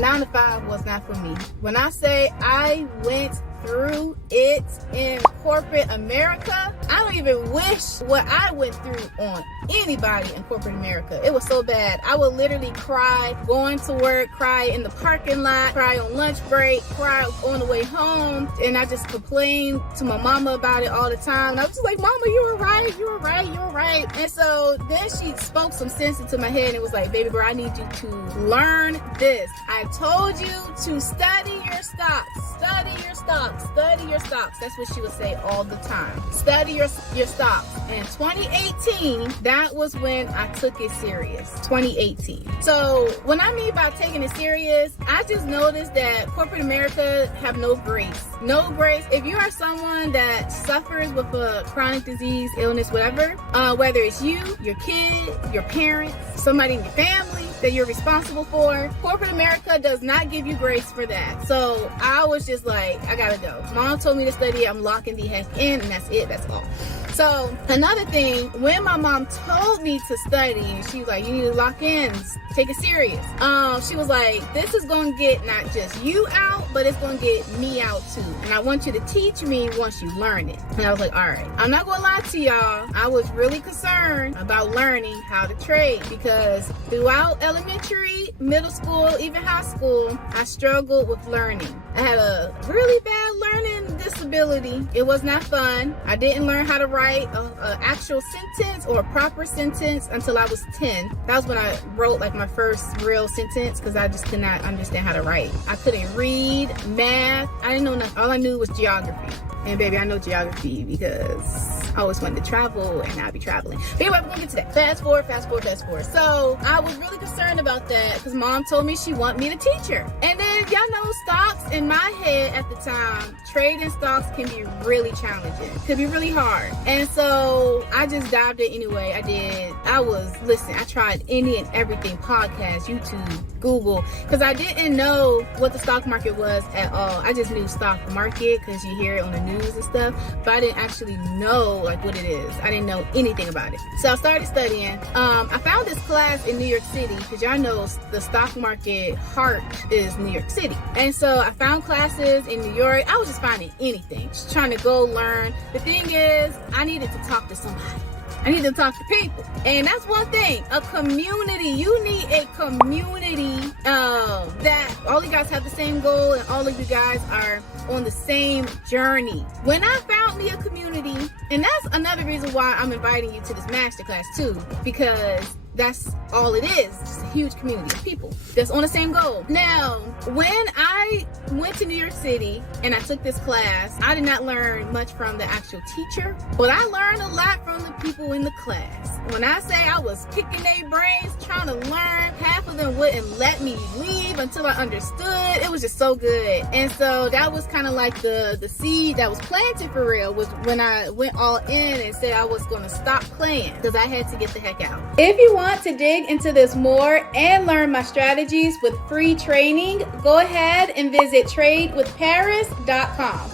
9 to 5 was not for me. When I say I went through it in corporate America, I don't even wish what I went through on anybody in corporate America. It was so bad. I would literally cry going to work, cry in the parking lot, cry on lunch break, cry on the way home, and I just complained to my mama about it all the time. And I was just like, Mama, you were right, you were right, you were right. And so then she spoke some sense into my head and it was like, baby girl, I need you to learn this. I told you to study your stocks, study your stocks, study your stocks. That's what she would say all the time. Study your stocks. In 2018, that was when I took it serious. 2018. So what I mean by taking it serious, I just noticed that corporate America have no grace. No grace. If you are someone that suffers with a chronic disease, illness, whatever, whether it's you, your kid, your parents, somebody in your family that you're responsible for, corporate America does not give you grace for that. So I was just like, I gotta go. Mom told me to study, I'm locking the heck in, and that's it, that's all. So another thing, when my mom told me to study, and she was like, you need to lock in, take it serious. She was like, this is gonna get not just you out, but it's gonna get me out too. And I want you to teach me once you learn it. And I was like, all right. I'm not gonna lie to y'all, I was really concerned about learning how to trade because throughout elementary, middle school, even high school, I struggled with learning. I had a really bad learning disability. It was not fun. I didn't learn how to write an actual sentence or a proper sentence until I was 10. That was when I wrote like my first real sentence because I just could not understand how to write. I couldn't read, math. I didn't know nothing. All I knew was geography. And baby, I know geography because I always wanted to travel and I'd be traveling. But anyway, we're gonna get to that. Fast forward, fast forward, fast forward. So I was really concerned about that because mom told me she wanted me to teach her. And then y'all know stocks in my head at the time, trading stocks can be really challenging. Could be really hard. And so I just dived in anyway. I tried any and everything, podcast, YouTube, Google, because I didn't know what the stock market was at all. I just knew stock market because you hear it on the news and stuff, but I didn't actually know like what it is. I didn't know anything about it. So I started studying. I found this class in New York City because y'all know the stock market heart is New York City. And so I found classes in New York. I was just finding anything, just trying to go learn. The thing is, I needed to talk to somebody. I need to talk to people. And that's one thing, a community. You need a community that all you guys have the same goal and all of you guys are on the same journey. When I found me a community, and that's another reason why I'm inviting you to this masterclass too, because that's all it is, just a huge community of people that's on the same goal. Now, when I went to New York City and I took this class, I did not learn much from the actual teacher, but I learned a lot from the people in the class. When I say I was picking their brains, trying to learn, half of them wouldn't let me leave until I understood. It was just so good. And so that was kind of like the seed that was planted for real, was when I went all in and said I was going to stop playing because I had to get the heck out. If you want to dig into this more and learn my strategies with free training, go ahead and visit tradewithparis.com.